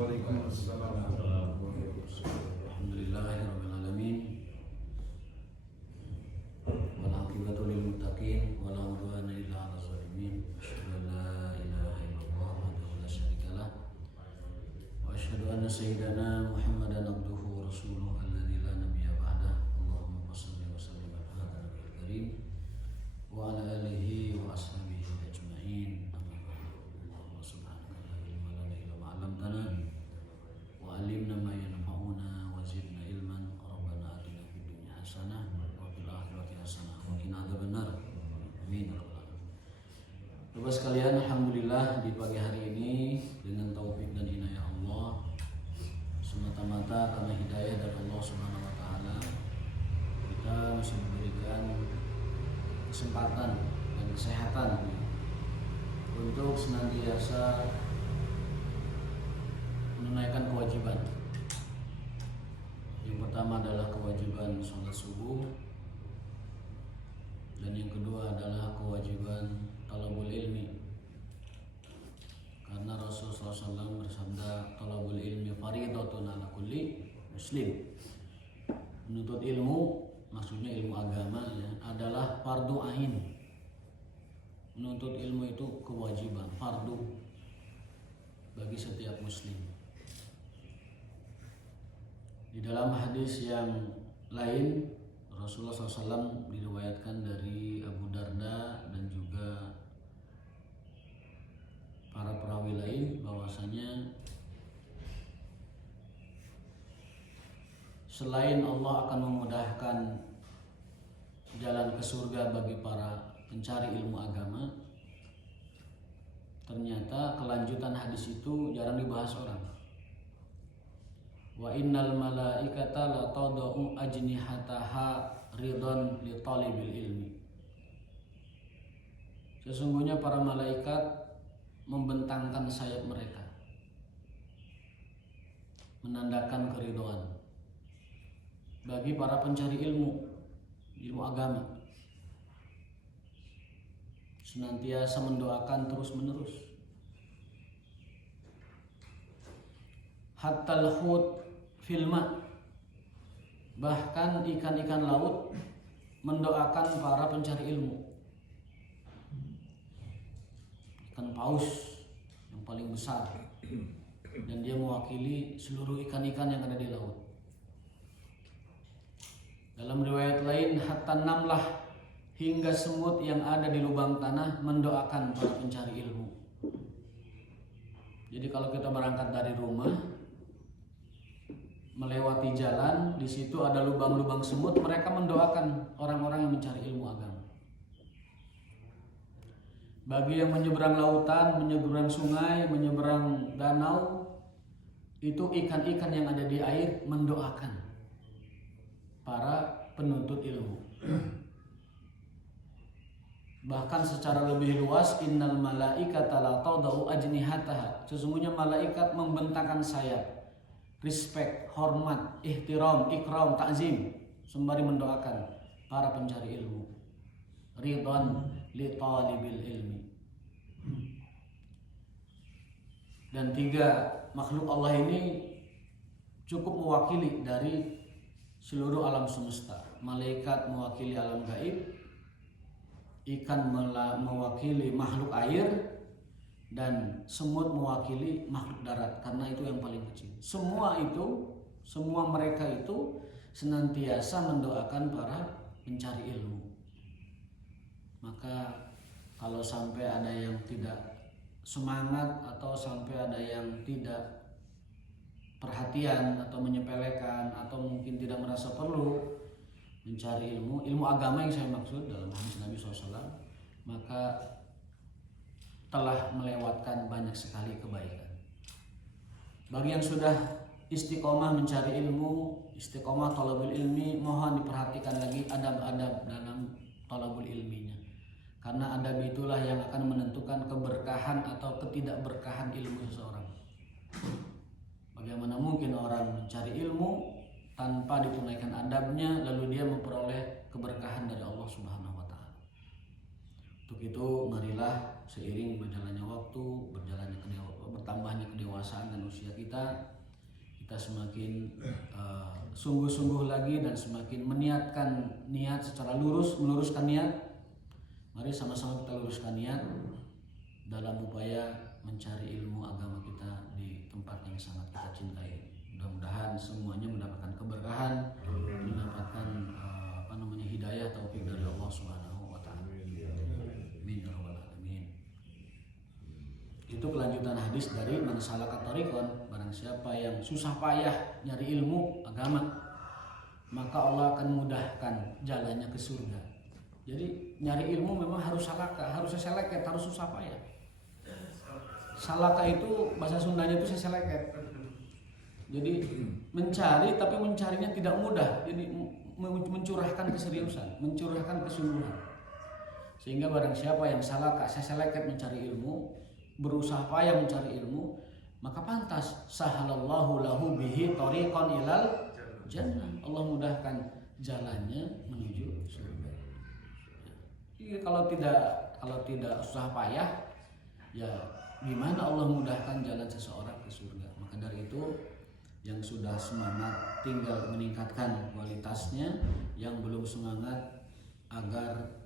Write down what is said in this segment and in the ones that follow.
Waalaikumsalam. Alhamdulillahirabbil alamin. Wal aqibatu lil muttaqin wa la udwana illa 'alal zalimin. Asyhadu an la ilaha illallah wahdahu la syarika lah. Wa asyhadu anna sayyidana Muhammadan abduhu wa rasuluhu alladzi la nabiyya ba'dah. Allahumma shalli wa sallim ala nabiyil karim wa ala alihi wa ashabihi ajma'in. Allahumma subhanaka la ilma lana illa ma 'allamtana wa 'allimna ma yanfa'una wa zidna ilman. Rabbana atina fid dunya hasanah wa fil akhirati hasanah wa qina adzabannar. Amin. Bapak sekalian, alhamdulillah di pagi hari ini dengan taufik dan inayah Allah, semata-mata karena hidayah dari Allah Subhanahu wa taala, kita masih diberikan kesempatan dan kesehatan untuk senantiasa menunaikan kewajiban. Yang pertama adalah kewajiban sholat subuh, dan yang kedua adalah kewajiban talabul ilmi. Karena Rasulullah SAW bersabda, talabul ilmi fardhatun ala kulli muslim. Menuntut ilmu, maksudnya ilmu agama ya, adalah fardu ain. Menuntut ilmu itu kewajiban, fardu bagi setiap muslim. Di dalam hadis yang lain, Rasulullah SAW diriwayatkan dari Abu Darda dan juga para perawi lain bahwasanya selain Allah akan memudahkan jalan ke surga bagi para pencari ilmu agama, ternyata kelanjutan hadis itu jarang dibahas orang. Wa innal malaikata la tadau ajnihataha ridhan li talibil ilmi. Sesungguhnya para malaikat membentangkan sayap mereka, menandakan keridhaan bagi para pencari ilmu agama, senantiasa mendoakan terus-menerus. Hatta al-hut filma, bahkan ikan-ikan laut mendoakan para pencari ilmu. Ikan paus yang paling besar, dan dia mewakili seluruh ikan-ikan yang ada di laut. Dalam riwayat lain, hatta namlah, hingga semut yang ada di lubang tanah mendoakan para pencari ilmu. Jadi kalau kita berangkat dari rumah, melewati jalan, di situ ada lubang-lubang semut, mereka mendoakan orang-orang yang mencari ilmu agama. Bagi yang menyeberang lautan, menyeberang sungai, menyeberang danau, itu ikan-ikan yang ada di air mendoakan para penuntut ilmu. Bahkan secara lebih luas, innal malaikata la tadau ajnihataha, sesungguhnya malaikat membentangkan sayap, respect, hormat, ihtiram, ikram, ta'zim, sembari mendoakan para pencari ilmu. Ridwan li talibil ilmi. Dan tiga makhluk Allah ini cukup mewakili dari seluruh alam semesta. Malaikat mewakili alam gaib, ikan mewakili makhluk air, dan semut mewakili makhluk darat, karena itu yang paling kecil. Semua mereka itu senantiasa mendoakan para pencari ilmu. Maka kalau sampai ada yang tidak semangat, atau sampai ada yang tidak perhatian atau menyepelekan, atau mungkin tidak merasa perlu mencari ilmu agama yang saya maksud dalam hadis Nabi SAW, maka telah melewatkan banyak sekali kebaikan. Bagi yang sudah istiqomah mencari ilmu, istiqomah talabul ilmi, mohon diperhatikan lagi adab-adab dalam talabul ilminya. Karena adab itulah yang akan menentukan keberkahan atau ketidakberkahan ilmu seseorang. Bagaimana mungkin orang mencari ilmu tanpa ditunaikan adabnya, lalu dia memperoleh keberkahan dari Allah Subhanahu wa taala. Untuk itu marilah seiring berjalannya waktu, bertambahnya kedewasaan dan usia kita semakin sungguh-sungguh lagi dan semakin meniatkan niat secara meluruskan niat. Mari sama-sama kita luruskan niat dalam upaya mencari ilmu agama kita di tempat yang sangat kita cintai. Mudah-mudahan semuanya mendapatkan keberkahan, mendapatkan hidayah taufik dari Allah Subhanahu wa taala. Amin ya rabbal alamin. Itu kelanjutan hadis dari man salaka tariqan, barang siapa yang susah payah nyari ilmu agama, maka Allah akan mudahkan jalannya ke surga. Jadi nyari ilmu memang harus salaka, harus seleket, harus susah payah. Salaka itu bahasa Sundanya itu seleket. Jadi mencari tapi mencarinya tidak mudah. Jadi mencurahkan keseriusan, mencurahkan kesungguhan. Sehingga barang siapa yang salaka, seleket mencari ilmu, berusaha payah mencari ilmu, maka pantas sahalallahu lahu bihi tariqan ilal jannah. Allah mudahkan jalannya menuju surga. Jadi kalau tidak usaha payah, ya gimana Allah mudahkan jalan seseorang ke surga? Maka dari itu yang sudah semangat tinggal meningkatkan kualitasnya, yang belum semangat agar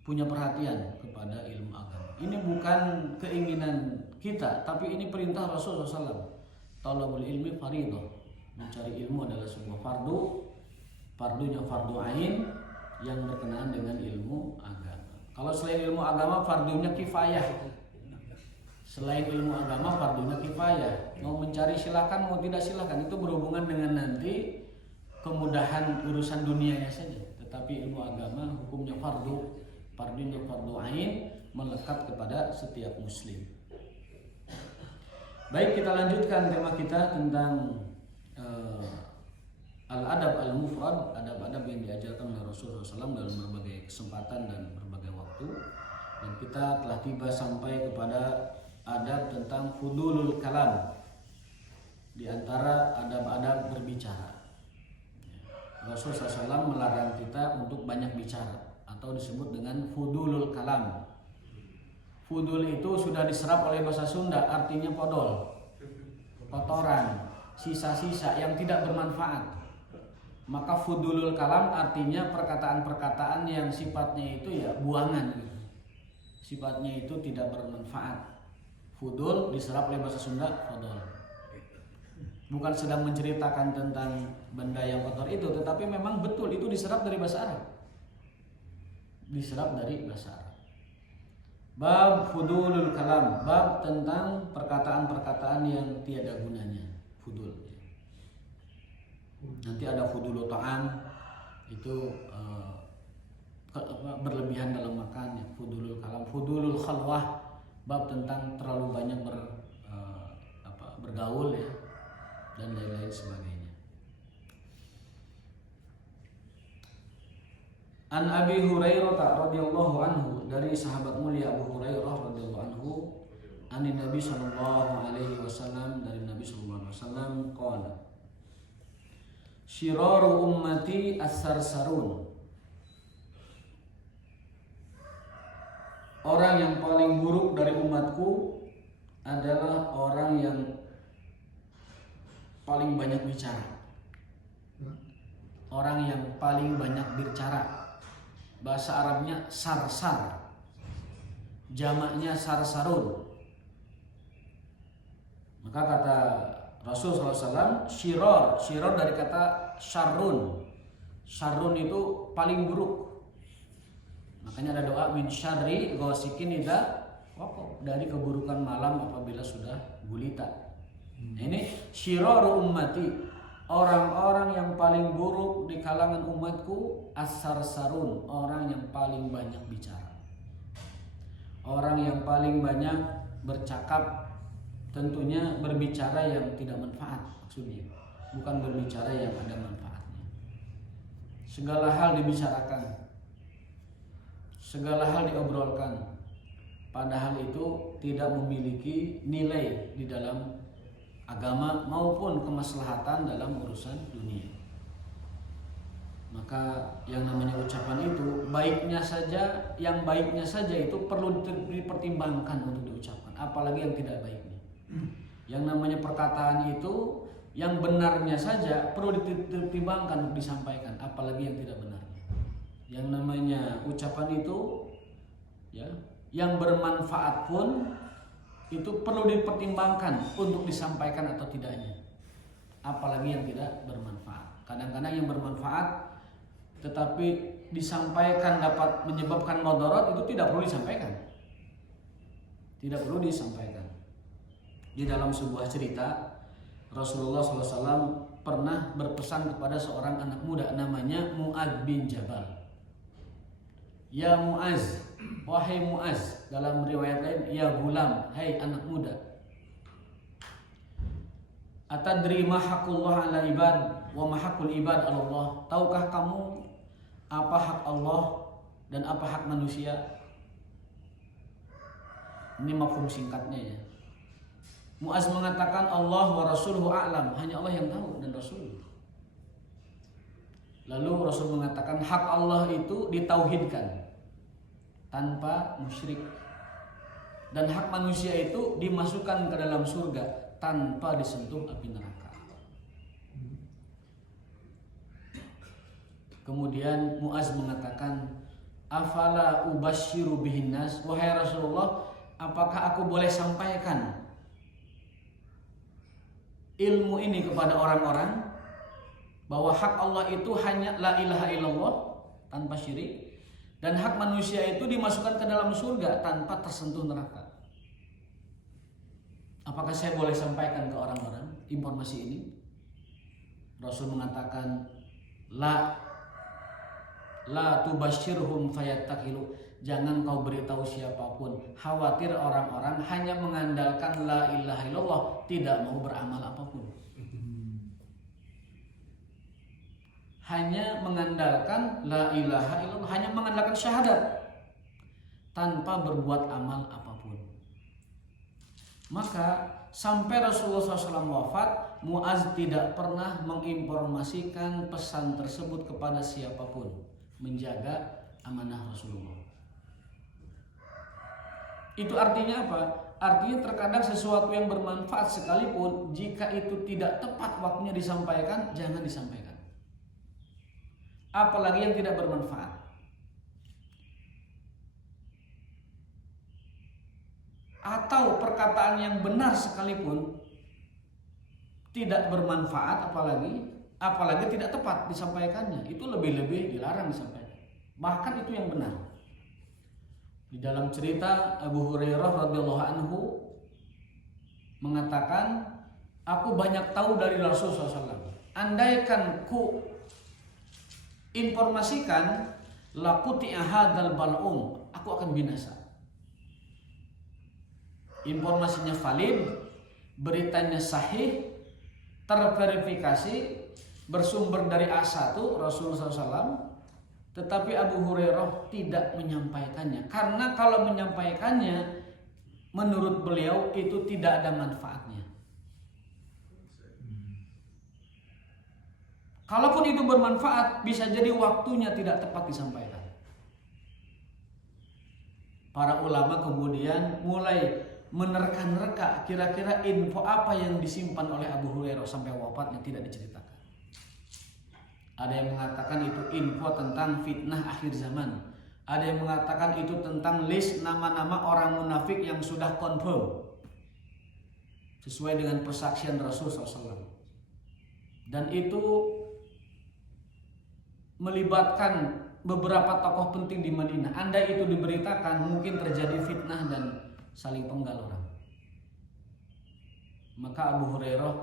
punya perhatian kepada ilmu agama. Ini bukan keinginan kita, tapi ini perintah Rasulullah SAW. Talabul ilmi fardhah. Mencari ilmu adalah sebuah fardunya fardu ain yang berkenaan dengan ilmu agama. Kalau selain ilmu agama, fardunya kifayah. Selain ilmu agama, fardunya kifayah. Mau mencari silakan, mau tidak silakan. Itu berhubungan dengan nanti kemudahan urusan dunianya saja. Tetapi ilmu agama hukumnya fardunya fardu ain, melekat kepada setiap muslim. Baik, kita lanjutkan tema kita tentang al-adab al-mufrad, adab-adab yang diajarkan oleh Rasulullah SAW dalam berbagai kesempatan dan berbagai waktu. Dan kita telah tiba sampai kepada adab tentang fudulul kalam, di antara adab-adab berbicara. Rasulullah SAW melarang kita untuk banyak bicara, atau disebut dengan fudulul kalam. Fudul itu sudah diserap oleh bahasa Sunda, artinya podol, kotoran, sisa-sisa yang tidak bermanfaat. Maka fudulul kalam artinya perkataan-perkataan yang sifatnya itu ya buangan gitu. Sifatnya itu tidak bermanfaat. Fudul diserap oleh bahasa Sunda, fodol. Bukan sedang menceritakan tentang benda yang kotor itu, tetapi memang betul itu diserap dari bahasa Arab. Diserap dari bahasa Arab. Bab fudulul kalam, bab tentang perkataan-perkataan yang tiada gunanya, fudul. Nanti ada fudulul ta'am, itu berlebihan dalam makan, ya. Fudulul kalam, fudulul khalwah, bab tentang terlalu banyak bergaul, ya, dan lain-lain sebagainya. An Abi Hurairah radhiyallahu anhu, dari sahabat mulia Abu Hurairah radhiyallahu anhu, anin Nabi sallallahu alaihi wasallam, dari Nabi sallallahu alaihi wasallam, qala syiraru ummati as-sarsarun, orang yang paling buruk dari umatku adalah orang yang paling banyak bicara. Orang yang paling banyak bicara. Bahasa Arabnya sarsar, jamaknya sarsarun. Maka kata Rasulullah SAW, syiror dari kata syarrun. Syarrun itu paling buruk. Makanya ada doa min syarri ghasikin idza waqab, dari keburukan malam apabila sudah gulita. Ini syiraru ummati, orang-orang yang paling buruk di kalangan umatku, as-sarsarun, orang yang paling banyak bicara. Orang yang paling banyak bercakap, tentunya berbicara yang tidak manfaat maksudnya, bukan berbicara yang ada manfaatnya. Segala hal dibicarakan, segala hal diobrolkan, padahal itu tidak memiliki nilai di dalam agama maupun kemaslahatan dalam urusan dunia. Maka yang namanya ucapan itu baiknya saja, yang baiknya saja itu perlu dipertimbangkan untuk diucapkan, apalagi yang tidak baiknya. Yang namanya perkataan itu yang benarnya saja perlu dipertimbangkan untuk disampaikan, apalagi yang tidak benarnya. Yang namanya ucapan itu ya, yang bermanfaat pun itu perlu dipertimbangkan untuk disampaikan atau tidaknya, apalagi yang tidak bermanfaat. Kadang-kadang yang bermanfaat tetapi disampaikan dapat menyebabkan mudarat, itu tidak perlu disampaikan. Tidak perlu disampaikan. Di dalam sebuah cerita, Rasulullah SAW pernah berpesan kepada seorang anak muda namanya Mu'adz bin Jabal. Ya Mu'adz, wahai Mu'adz. Dalam riwayat lain, ya gulam, hai anak muda. Atadri ma haqqullah ala ibad wa ma haqqul ibad ala Allah. Tahukah kamu apa hak Allah dan apa hak manusia? Ini mafhum singkatnya ya. Mu'adz mengatakan Allah wa rasuluhu a'lam, hanya Allah yang tahu dan Rasul. Lalu Rasul mengatakan hak Allah itu ditauhidkan tanpa musyrik, dan hak manusia itu dimasukkan ke dalam surga tanpa disentuh api neraka. Kemudian Mu'adz mengatakan, afala ubasyiru bihin nas, wahai Rasulullah, apakah aku boleh sampaikan ilmu ini kepada orang-orang, bahwa hak Allah itu hanya la ilaha illallah tanpa syirik, dan hak manusia itu dimasukkan ke dalam surga tanpa tersentuh neraka. Apakah saya boleh sampaikan ke orang-orang informasi ini? Rasul mengatakan, la tubasyirhum fayattakilu, jangan kau beritahu siapapun, khawatir orang-orang hanya mengandalkan la ilaha illallah, tidak mau beramal apapun. Hanya mengandalkan la ilaha illallah, hanya mengandalkan syahadat tanpa berbuat amal apapun. Maka sampai Rasulullah SAW wafat, Mu'adz tidak pernah menginformasikan pesan tersebut kepada siapapun, menjaga amanah Rasulullah. Itu artinya apa? Artinya terkadang sesuatu yang bermanfaat sekalipun, jika itu tidak tepat waktunya disampaikan, jangan disampaikan. Apalagi yang tidak bermanfaat. Atau perkataan yang benar sekalipun tidak bermanfaat, apalagi tidak tepat disampaikannya, itu lebih-lebih dilarang disampaikan. Bahkan itu yang benar. Di dalam cerita Abu Hurairah radhiyallahu anhu mengatakan, aku banyak tahu dari Rasulullah SAW. Andaikan ku informasikan, laquti ahadal bal'um, aku akan binasa. Informasinya valid, beritanya sahih, terverifikasi, bersumber dari A1 Rasulullah SAW. Tetapi Abu Hurairah tidak menyampaikannya, karena kalau menyampaikannya menurut beliau itu tidak ada manfaatnya. Kalaupun itu bermanfaat, bisa jadi waktunya tidak tepat disampaikan. Para ulama kemudian mulai menerka-nerka kira-kira info apa yang disimpan oleh Abu Hurairah sampai wafatnya tidak diceritakan. Ada yang mengatakan itu info tentang fitnah akhir zaman. Ada yang mengatakan itu tentang list nama-nama orang munafik yang sudah confirm sesuai dengan persaksian Rasul SAW. Dan itu melibatkan beberapa tokoh penting di Madinah. Andai itu diberitakan, mungkin terjadi fitnah dan saling penggal orang. Maka Abu Hurairah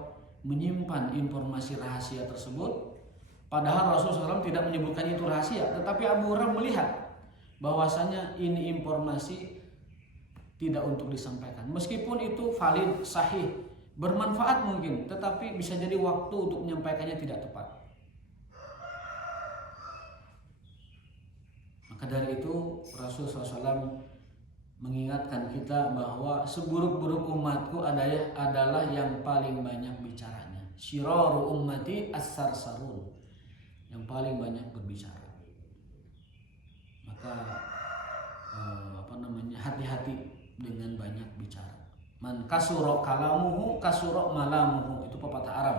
menyimpan informasi rahasia tersebut. Padahal Rasulullah SAW tidak menyebutkan itu rahasia, tetapi Abu Hurairah melihat bahwasanya ini informasi tidak untuk disampaikan. Meskipun itu valid, sahih, bermanfaat mungkin, tetapi bisa jadi waktu untuk menyampaikannya tidak tepat. Maka dari itu Rasulullah SAW mengingatkan kita bahwa seburuk-buruk umatku adalah yang paling banyak bicaranya. Syiraru ummati as-sarsarun. yang paling banyak berbicara. Maka hati-hati dengan banyak bicara. Man kasura kalamuhu kasura malamuhu, itu pepatah Arab.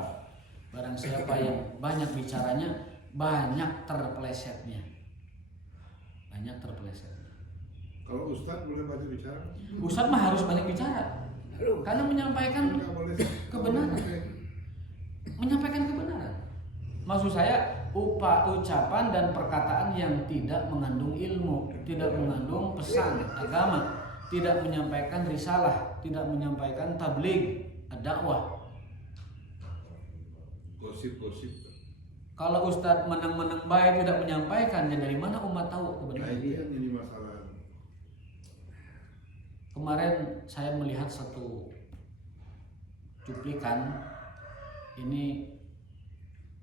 Barang siapa yang banyak bicaranya, banyak terpelesetnya. Banyak terpelesetnya. Kalau Ustadz boleh banyak bicara? Ustadz mah harus banyak bicara. Karena menyampaikan kebenaran. Menyampaikan kebenaran. Maksud saya ucapan dan perkataan yang tidak mengandung ilmu, tidak mengandung pesan agama, tidak menyampaikan risalah, tidak menyampaikan tabligh, dakwah. Gosip-gosip. Kalau Ustadz menang-menang baik tidak menyampaikan, ya dari mana umat tahu kebenaran? Nah, ini masalah. Kemarin saya melihat satu cuplikan, ini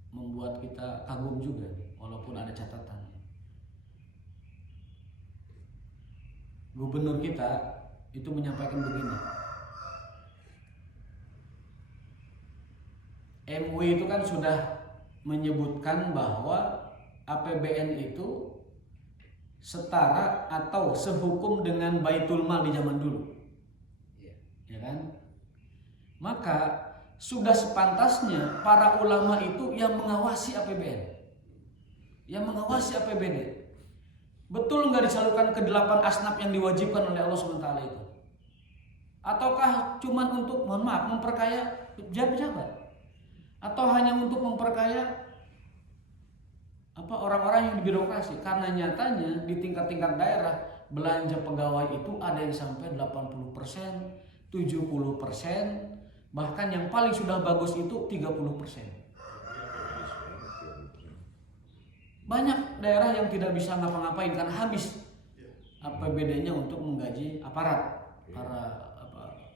membuat kita kagum juga, walaupun ada catatan. Gubernur kita itu menyampaikan begini. MUI itu kan sudah menyebutkan bahwa APBN itu setara atau sehukum dengan Baitul Mal di zaman dulu, ya kan? Maka sudah sepantasnya para ulama itu yang mengawasi APBN, yang mengawasi APBD. Betul nggak disalurkan ke 8 asnaf yang diwajibkan oleh Allah SWT itu? Ataukah cuman untuk, mohon maaf, memperkaya pejabat? Atau hanya untuk memperkaya orang-orang yang di birokrasi? Karena nyatanya di tingkat-tingkat daerah belanja pegawai itu ada yang sampai 80%, 70%, bahkan yang paling sudah bagus itu 30%. Banyak daerah yang tidak bisa ngapa-ngapain karena habis APBD-nya untuk menggaji aparat, para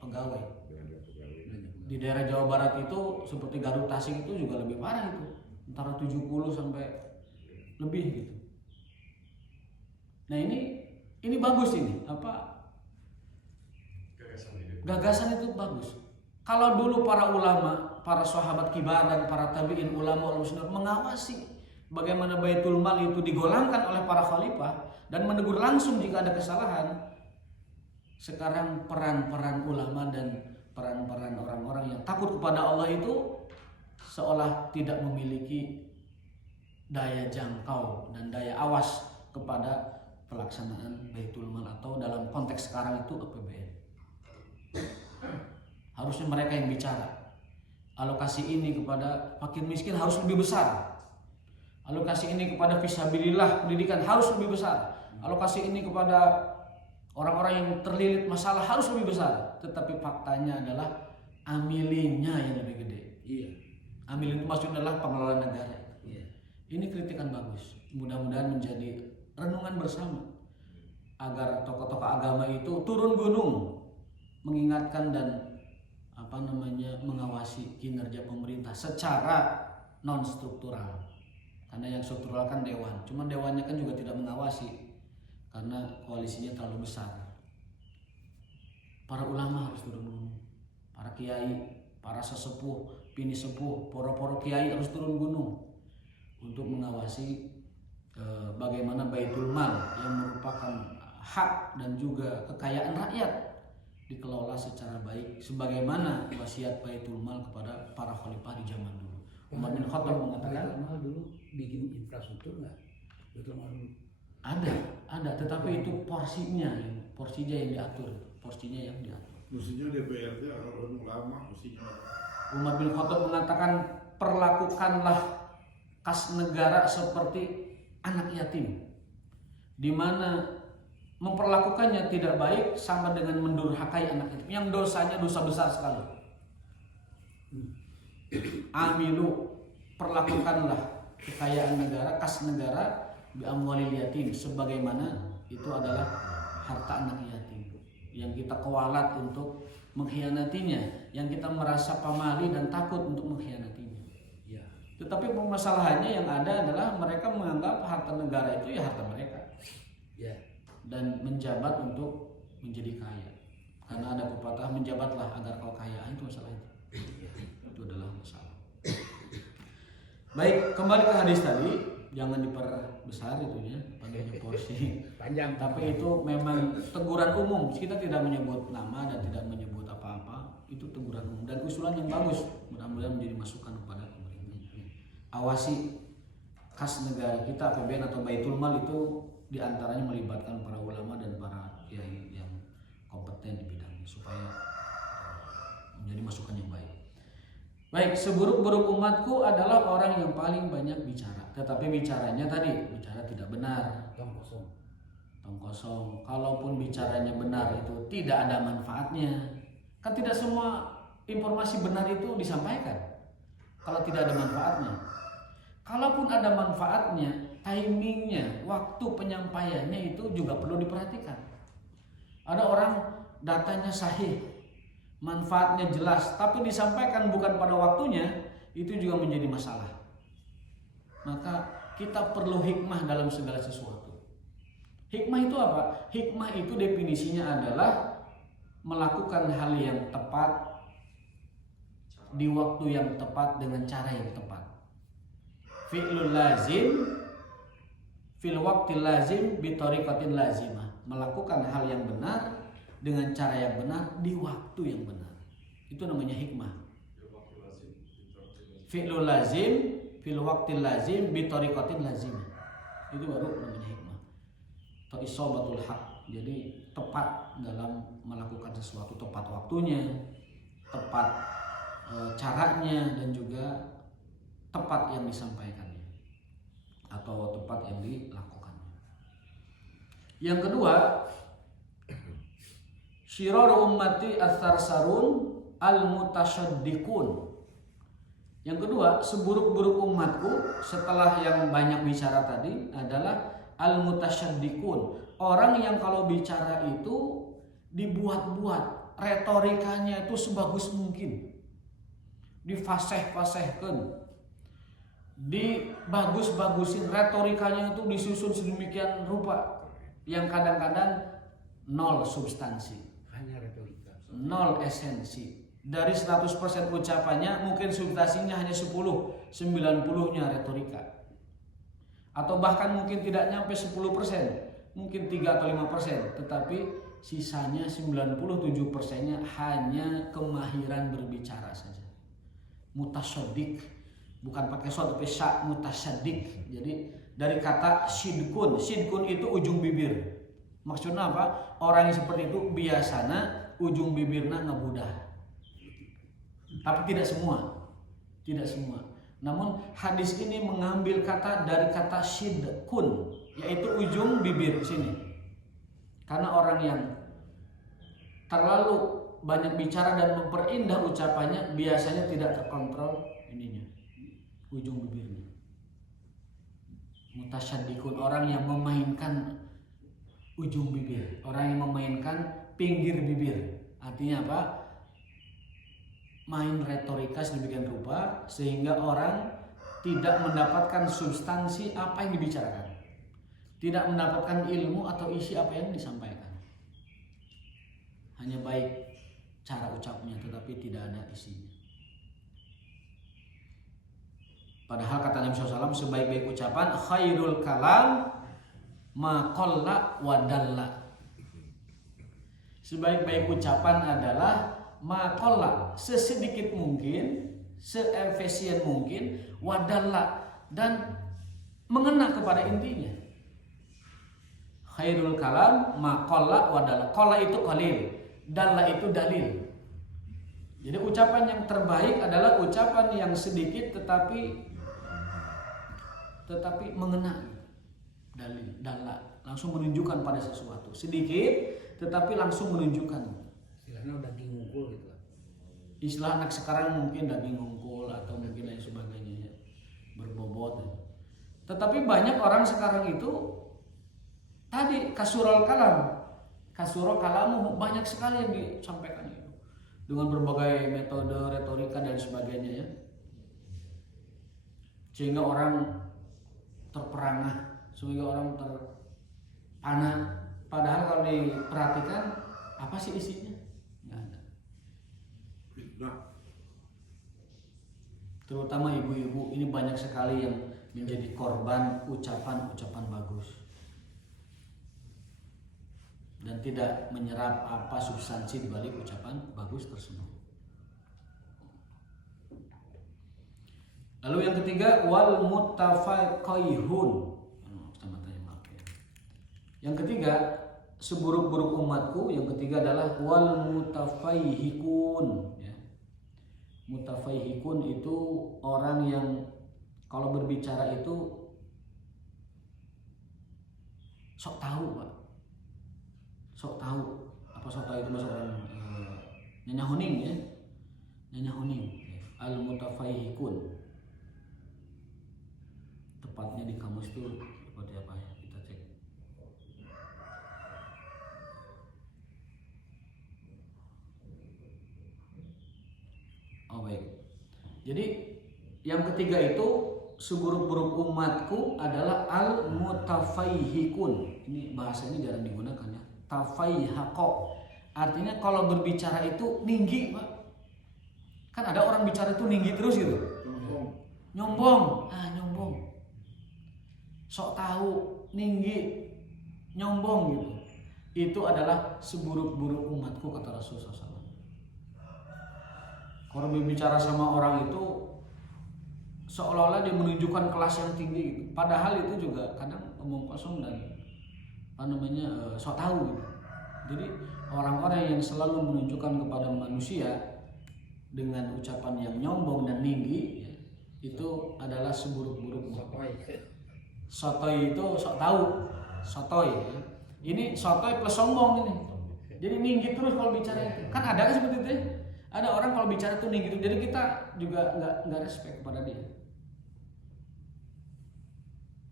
pegawai. Di daerah Jawa Barat itu seperti Garut, Tasik itu juga lebih parah itu, antara 70 sampai lebih gitu. Nah ini bagus ini, gagasan itu bagus. Kalau dulu para ulama, para sahabat kibar dan para tabi'in ulama mengawasi bagaimana Baitul Mal itu digolangkan oleh para khalifah dan menegur langsung jika ada kesalahan, sekarang peran-peran ulama dan peran-peran orang-orang yang takut kepada Allah itu seolah tidak memiliki daya jangkau dan daya awas kepada pelaksanaan Baitul Mal, atau dalam konteks sekarang itu APBN. Harusnya mereka yang bicara. Alokasi ini kepada fakir miskin harus lebih besar. Alokasi ini kepada fisabilillah pendidikan harus lebih besar. Alokasi ini kepada orang-orang yang terlilit masalah harus lebih besar. Tetapi faktanya adalah amilinya yang lebih gede. Iya. Amil itu maksudnya adalah pengelola negara. Iya. Ini kritikan bagus. Mudah-mudahan menjadi renungan bersama agar tokoh-tokoh agama itu turun gunung mengingatkan dan mengawasi kinerja pemerintah secara non struktural. Karena yang struktural kan dewan, cuman dewannya kan juga tidak mengawasi karena koalisinya terlalu besar. Para ulama harus turun gunung, para kiai, para sesepuh, pini sepuh, poro-poro kiai harus turun gunung untuk mengawasi bagaimana Baitul Mal yang merupakan hak dan juga kekayaan rakyat dikelola secara baik sebagaimana wasiat Baitul Mal kepada para khalifah di zaman dulu. Umar bin Khattab mengatakan, Baitul Mal dulu bikin infrastruktur nggak? Baitul Mal dulu ada, tetapi itu porsinya yang diatur, Mestinya DPR itu orang ulama mestinya. Umar bin Khattab mengatakan, perlakukanlah kas negara seperti anak yatim, di mana memperlakukannya tidak baik sama dengan mendurhakai anak yatim yang dosanya dosa besar sekali. Amilu, perlakukanlah kekayaan negara, kas negara bi amwalil yatim sebagaimana itu adalah harta anak yatim yang kita kewalat untuk mengkhianatinya, yang kita merasa pamali dan takut untuk mengkhianatinya. Ya. Tetapi permasalahannya yang ada adalah mereka menganggap harta negara itu ya harta mereka. Ya. Dan menjabat untuk menjadi kaya. Karena ada pepatah menjabatlah agar kau kaya, itu masalah itu. Itu adalah masalah. Baik, kembali ke hadis tadi, jangan diperbesar itu ya, padanya porsi. Panjang. Tapi itu memang teguran umum. Kita tidak menyebut nama dan tidak menyebut apa-apa. Itu teguran umum dan usulan yang bagus. Mudah-mudahan menjadi masukan kepada pemerintah. Awasi kas negara kita APBN atau Baitul Mal itu diantaranya melibatkan para ulama dan para kiai yang kompeten di bidangnya supaya menjadi masukan yang baik. Baik, seburuk-buruk umatku adalah orang yang paling banyak bicara. Tetapi bicaranya tadi, bicara tidak benar. Tong kosong. Tong kosong. Kalaupun bicaranya benar itu tidak ada manfaatnya. Kan tidak semua informasi benar itu disampaikan kalau tidak ada manfaatnya. Kalaupun ada manfaatnya, timingnya, waktu penyampaiannya itu juga perlu diperhatikan. Ada orang datanya sahih, manfaatnya jelas, tapi disampaikan bukan pada waktunya, itu juga menjadi masalah. Maka kita perlu hikmah dalam segala sesuatu. Hikmah itu apa? Hikmah itu definisinya adalah melakukan hal yang tepat di waktu yang tepat dengan cara yang tepat. Fi'lul lazim fil waqtil lazim bi tariqatin lazimah. Melakukan hal yang benar dengan cara yang benar di waktu yang benar. Itu namanya hikmah. Fi'lul lazim fil waqtil lazim bi tariqatin lazimah. Itu baru namanya hikmah. Atau isobatul haq. Jadi tepat dalam melakukan sesuatu, tepat waktunya, tepat caranya dan juga tepat yang disampaikannya atau tepat yang dilakukannya. Yang kedua, syiraru ummati ats-tsarsarun al-mutasyaddiqun. Yang kedua, seburuk-buruk umatku setelah yang banyak bicara tadi adalah al-mutasyaddiqun. Orang yang kalau bicara itu dibuat-buat, retorikanya itu sebagus mungkin. Difasih-fasihkan, dibagus-bagusin, retorikanya itu disusun sedemikian rupa yang kadang-kadang nol substansi, Hanya retorika. nol esensi. Dari 100% ucapannya mungkin substansinya hanya 10, 90-nya retorika. Atau bahkan mungkin tidak nyampe 10%, mungkin 3 atau 5%, tetapi sisanya 97%-nya hanya kemahiran berbicara saja. Mutasyaddiq, bukan pakai shad tapi sya, mutasyaddiq. Jadi dari kata sidkun, sidkun itu ujung bibir. Maksudnya apa? Orang yang seperti itu biasanya ujung bibirnya ngebudah. Tapi tidak semua. Tidak semua. Namun hadis ini mengambil kata dari kata sidkun, yaitu ujung bibir sini. Karena orang yang terlalu banyak bicara dan memperindah ucapannya biasanya tidak terkontrol ininya, ujung bibirnya. Mutasyaddiqun, orang yang memainkan ujung bibir, orang yang memainkan pinggir bibir. Artinya apa? Main retorika sedemikian rupa sehingga orang tidak mendapatkan substansi apa yang dibicarakan, tidak mendapatkan ilmu atau isi apa yang disampaikan. Hanya baik cara ucapnya tetapi tidak ada isinya. Padahal kata Nabi SAW, sebaik-baik ucapan khairul kalam ma qalla wa dalla. Sebaik-baik ucapan adalah ma qalla, sesedikit mungkin, seefisien mungkin, wa dalla, dan mengena kepada intinya. Khairul kalam ma qalla wa dalla. Qalla itu qalil, dalla itu dalil. Jadi ucapan yang terbaik adalah ucapan yang sedikit tetapi mengena, dalil, dalla, langsung menunjukkan pada sesuatu. Sedikit tetapi langsung menunjukkan. Istilahnya daging ngungkul gitu. Istilah anak sekarang mungkin daging ngungkul atau mungkin lain sebagainya, berbobot. Tetapi banyak orang sekarang itu tadi kasurul kalam, kasurul kalamu, banyak sekali yang disampaikan itu dengan berbagai metode retorika dan sebagainya ya, sehingga orang terperangah, sehingga orang terpana. Padahal kalau diperhatikan apa sih isinya? Nggak ada. Fitnah. terutama ibu-ibu ini banyak sekali yang menjadi korban ucapan-ucapan bagus dan tidak menyerap apa substansi di balik ucapan bagus tersebut. Lalu yang ketiga wal mutafaqihun. Yang ketiga seburuk-buruk umatku, yang ketiga adalah wal mutafaihikun ya. Mutafaihikun itu orang yang kalau berbicara itu sok tahu, Pak. Sok tahu. Apa sok tahu itu bahasa orang nyanyahoning ya. Nyanyahoning. Al mutafaihikun. Tepatnya di kamus itu seperti apa ya? Kita cek. Oh baik. Jadi yang ketiga itu seburuk-buruk umatku adalah al mutafaihikun. Ini bahasa ini jarang digunakan ya. Tafaihaqo. Artinya kalau berbicara itu ninggi, Pak. Kan ada orang bicara itu ninggi terus gitu. Nyombong. Nyombong. Sok tahu, ninggi, nyombong gitu. Itu adalah seburuk-buruk umatku kata Rasulullah SAW. Kalau berbicara sama orang itu seolah-olah dia menunjukkan kelas yang tinggi gitu. Padahal itu juga kadang omong kosong dan sok tahu gitu. Jadi orang-orang yang selalu menunjukkan kepada manusia dengan ucapan yang nyombong dan tinggi ya, itu adalah seburuk-buruk umat. Sotoy itu sok tahu, sotoy. Ini sotoy plus sombong ini. Jadi tinggi terus kalau bicara itu. Kan ada kan seperti itu ya? Ada orang kalau bicara tuh tinggi terus. Jadi kita juga nggak respect kepada dia.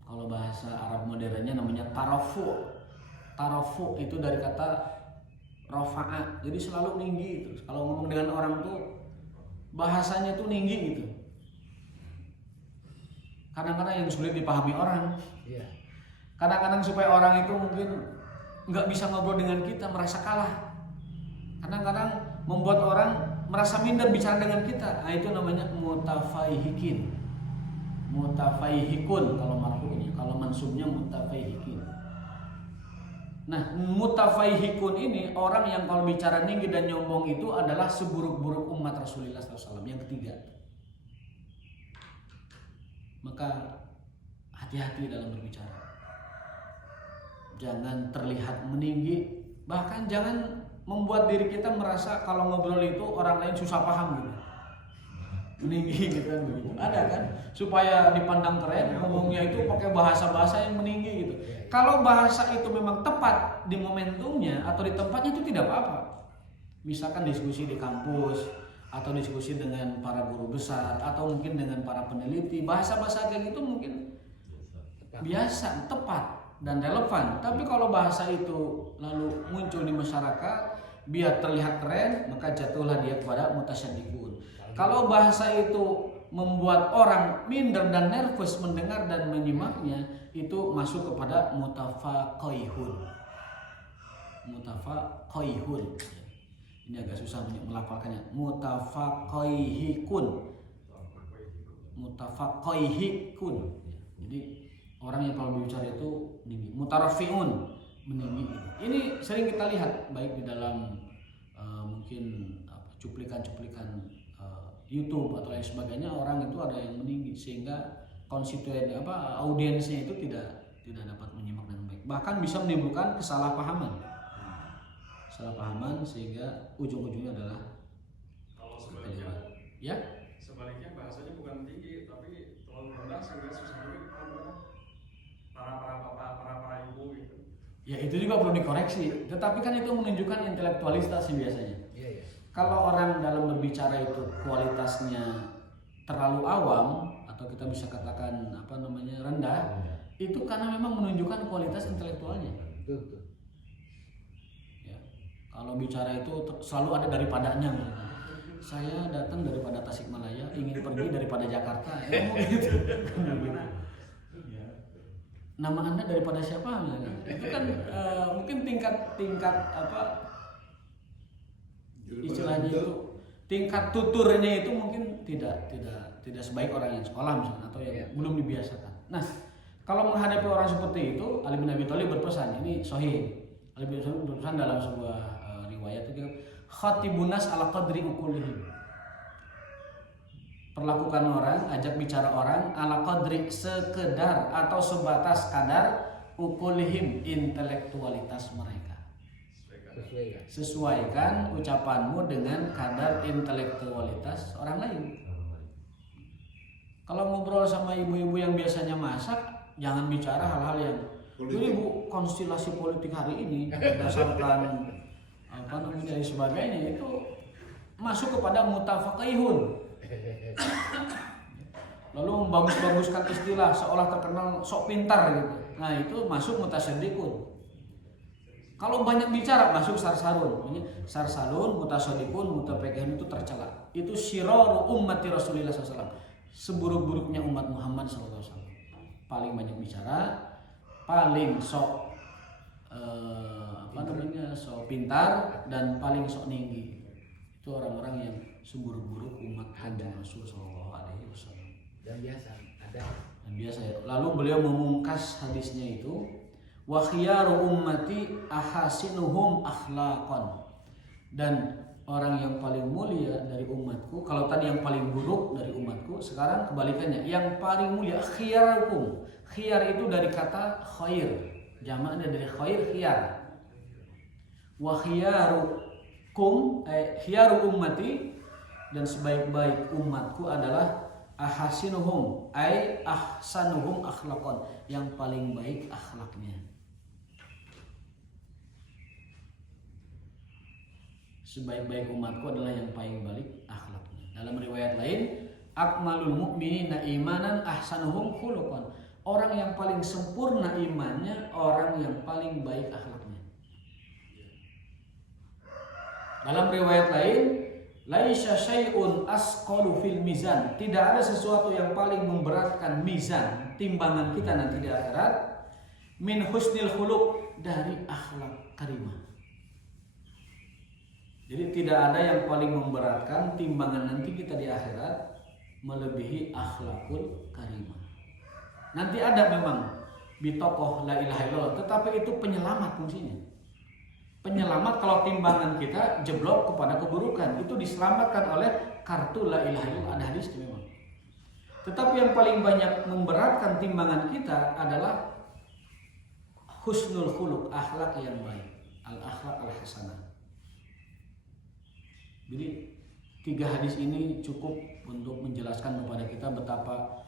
Kalau bahasa Arab modernnya namanya tarofu. Tarofu itu dari kata rofa'a. Jadi selalu tinggi terus. Kalau ngomong dengan orang tuh bahasanya tuh tinggi gitu. Kadang-kadang yang sulit dipahami orang. Iya. Kadang-kadang supaya orang itu mungkin nggak bisa ngobrol dengan kita, merasa kalah. Kadang-kadang membuat orang merasa minder bicara dengan kita. Nah, itu namanya mutafaihikin. Mutafaihikun kalau marfu'nya, kalau mansubnya mutafaihikin. Nah, mutafaihikun ini orang yang kalau bicara tinggi dan nyombong itu adalah seburuk-buruk umat Rasulullah SAW. Yang ketiga. Maka hati-hati dalam berbicara. Jangan terlihat meninggi, bahkan jangan membuat diri kita merasa kalau ngobrol itu orang lain susah paham gitu. Meninggi gitu kan begitu. Ada kan supaya dipandang keren ngomongnya itu pakai bahasa-bahasa yang meninggi gitu. Kalau bahasa itu memang tepat di momentumnya atau di tempatnya itu tidak apa-apa. Misalkan diskusi di kampus atau diskusi dengan para guru besar atau mungkin dengan para peneliti, bahasa-bahasa kayak gitu mungkin biasa, tepat dan relevan. Tapi kalau bahasa itu lalu muncul di masyarakat biar terlihat keren, maka jatuhlah dia kepada mutasyaddiqun. Kalau bahasa itu membuat orang minder dan nervous mendengar dan menyimaknya, itu masuk kepada mutafaqihun. Mutafaqihun. Ini agak susah melafalkannya. Mutafaqihikun. Mutafaqihikun. Jadi orang yang kalau berbicara itu tinggi. Mutarafiun, meninggi. Ini sering kita lihat baik di dalam mungkin cuplikan-cuplikan YouTube atau lain sebagainya, orang itu ada yang meninggi sehingga konstituen audiensnya itu tidak dapat menyimak dengan baik. Bahkan bisa menimbulkan kesalahpahaman sehingga ujung-ujungnya adalah kalau sebaliknya ya sebaliknya bahasanya bukan tinggi tapi terlalu rendah sehingga susah juga para ibu gitu. Ya itu juga perlu dikoreksi. Tetapi kan itu menunjukkan intelektualitas sih biasanya. Iya. Kalau orang dalam berbicara itu kualitasnya terlalu awam atau kita bisa katakan rendah, itu karena memang menunjukkan kualitas intelektualnya. Betul. Ya. Kalau bicara itu selalu ada daripadanya. Saya datang daripada Tasikmalaya, ingin pergi daripada Jakarta. Ngomong gitu. Nama Anda daripada siapa? Itu kan mungkin tingkat istilahnya itu tingkat tuturnya itu mungkin tidak tidak sebaik orang yang sekolah misalnya atau yang Iya. belum dibiasakan. Nah, kalau menghadapi orang seperti itu, Ali bin Abi Thalib berpesan, ini sahih. Ali bin Abi Thalib berpesan dalam sebuah riwayat itu, khatibunas ala qadri ukulihim. Perlakukan orang, ajak bicara orang ala qadri, sekedar atau sebatas kadar ukulihim, intelektualitas mereka. Sesuai kan? Sesuaikan ucapanmu dengan kadar intelektualitas orang lain. Kalau ngobrol sama ibu-ibu yang biasanya masak, jangan bicara hal-hal yang ini Bu, konstelasi politik hari ini berdasarkan apa namanya dan sebagainya, itu masuk kepada mutafaqihun. Lalu membagus-baguskan istilah seolah terkenal sok pintar gitu. Nah, itu masuk mutasyaddiqun. Kalau banyak bicara masuk sarsarun. Sarsarun, mutasyaddiqun, mutafaqihun itu tercela. Itu syiraru ummati Rasulillah SAW. Seburuk-buruknya umat Muhammad SAW. Paling banyak bicara, paling sok sok pintar, dan paling sok tinggi. Itu orang-orang yang seburuk-buruk umat Kanjeng Rasul SAW. Dan biasa ada. Dan biasa ya. Lalu beliau memungkas hadisnya itu, wa khiyaru ummati ahasinuhum akhlaqan. Dan orang yang paling mulia dari umatku, kalau tadi yang paling buruk dari umatku, sekarang kebalikannya, yang paling mulia khiyarukum. Khiyar itu dari kata khair, jamaknya dari khair khiyar. Wa khiyarukum khiyaru ummati, dan sebaik-baik umatku adalah ahasinuhum ahsanuhum akhlaqan, yang paling baik akhlaknya. Sebaik-baik umatku adalah yang paling baik akhlaknya. Dalam riwayat lain, akmalul mu'minina imanan ahsanuhum khuluqan. Orang yang paling sempurna imannya, orang yang paling baik akhlaknya. Dalam riwayat lain, laisa syai'un asqalu fil mizan. Tidak ada sesuatu yang paling memberatkan mizan, timbangan kita nanti di akhirat, min husnil khuluq, dari akhlak karimah. Jadi tidak ada yang paling memberatkan timbangan nanti kita di akhirat melebihi akhlakul karimah. Nanti ada memang bitokoh la ilaha illallah, tetapi itu penyelamat fungsinya. Penyelamat kalau timbangan kita jeblok kepada keburukan, itu diselamatkan oleh kartu la ilaha illallah, ada hadis memang. Tetapi yang paling banyak memberatkan timbangan kita adalah husnul khuluq, akhlak yang baik, al akhlak al hasanah. Jadi 3 hadis ini cukup untuk menjelaskan kepada kita betapa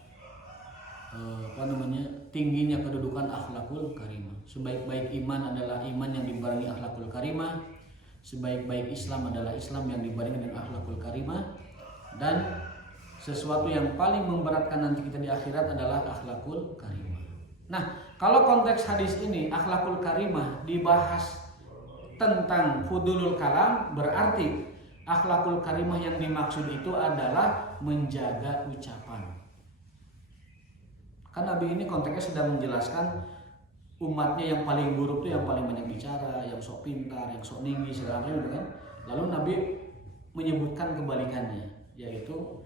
tingginya kedudukan akhlakul karimah. Sebaik-baik iman adalah iman yang dibarengi akhlakul karimah. Sebaik-baik Islam adalah Islam yang dibarengi dengan akhlakul karimah. Dan sesuatu yang paling memberatkan nanti kita di akhirat adalah akhlakul karimah. Nah, kalau konteks hadis ini akhlakul karimah dibahas tentang fudulul kalam, berarti akhlakul karimah yang dimaksud itu adalah menjaga ucapan. Kan Nabi ini konteksnya sedang menjelaskan umatnya yang paling buruk itu yang paling banyak bicara, yang sok pintar, yang sok tinggi segala macam, kan? Lalu Nabi menyebutkan kebalikannya, yaitu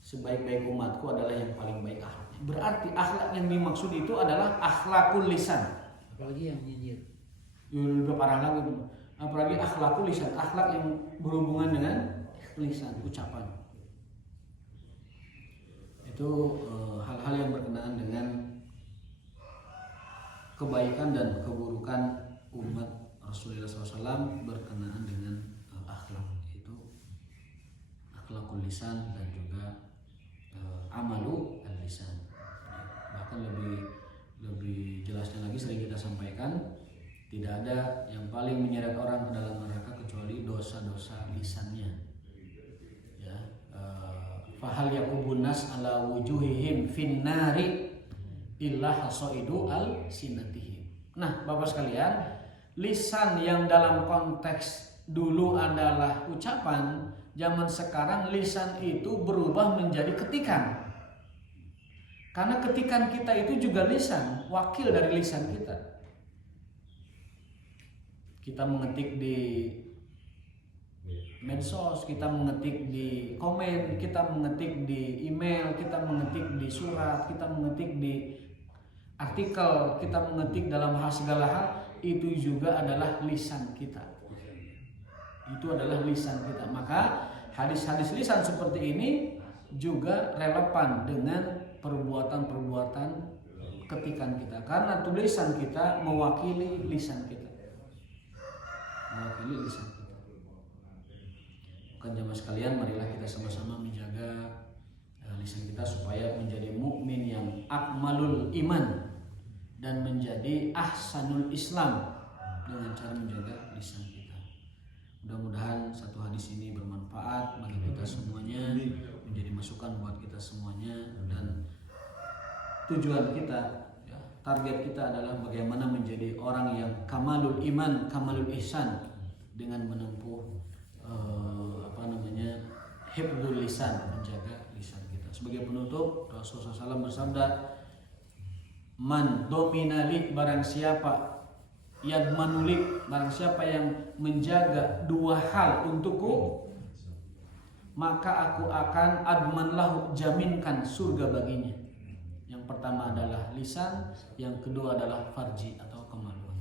sebaik-baik umatku adalah yang paling baik akhlaknya. Berarti akhlak yang dimaksud itu adalah akhlakul lisan. Apalagi yang nyinyir. Lebih parah lagi, apalagi akhlakul lisan, akhlak yang berhubungan dengan lisan, ucapan. Itu hal-hal yang berkenaan dengan kebaikan dan keburukan umat Rasulullah SAW berkenaan dengan akhlak, itu akhlakul lisan dan juga amalu al-lisan. Bahkan lebih jelasnya lagi sering kita sampaikan, tidak ada yang paling menyeret orang ke dalam neraka kecuali dosa-dosa lisannya. Ya, fahal yakubun nas ala wujuhihim finnari illa hasaidu al sinatihim. Nah, Bapak sekalian, lisan yang dalam konteks dulu adalah ucapan, zaman sekarang lisan itu berubah menjadi ketikan. Karena ketikan kita itu juga lisan, wakil dari lisan kita. Kita mengetik di medsos, kita mengetik di komen, kita mengetik di email, kita mengetik di surat, kita mengetik di artikel, kita mengetik dalam hal segala hal, itu juga adalah lisan kita. Itu adalah lisan kita. Maka hadis-hadis lisan seperti ini juga relevan dengan perbuatan-perbuatan ketikan kita, karena tulisan kita mewakili lisan kita. Mewakili lisan kita. Bukan jamaah sekalian, marilah kita sama-sama menjaga lisan kita supaya menjadi mukmin yang akmalul iman dan menjadi ahsanul Islam dengan cara menjaga lisan kita. Mudah-mudahan satu hadis ini bermanfaat bagi kita semuanya, menjadi masukan buat kita semuanya, dan tujuan kita, ya, target kita adalah bagaimana menjadi orang yang kamalul iman, kamalul ihsan dengan menempuh hifdzul lisan, menjaga lisan kita. Sebagai penutup, Rasulullah SAW bersabda, man dominalik, barang siapa yadmanulik, barang siapa yang menjaga dua hal untukku, maka aku akan adman lahu, jaminkan surga baginya. Yang pertama adalah lisan, yang kedua adalah farji atau kemaluan.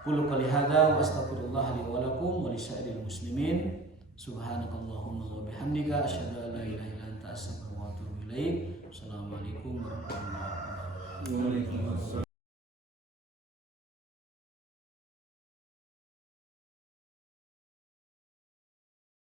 Qulu qouli hadza wa astaghfirullah li wa lakum wa lisairil muslimin. Subhanakallahumma wa bihamdika asyhadu an la ilaha illa anta astaghfiruka wa atubu ilaik. Assalamualaikum warahmatullahi wabarakatuh. Waalaikumsalam.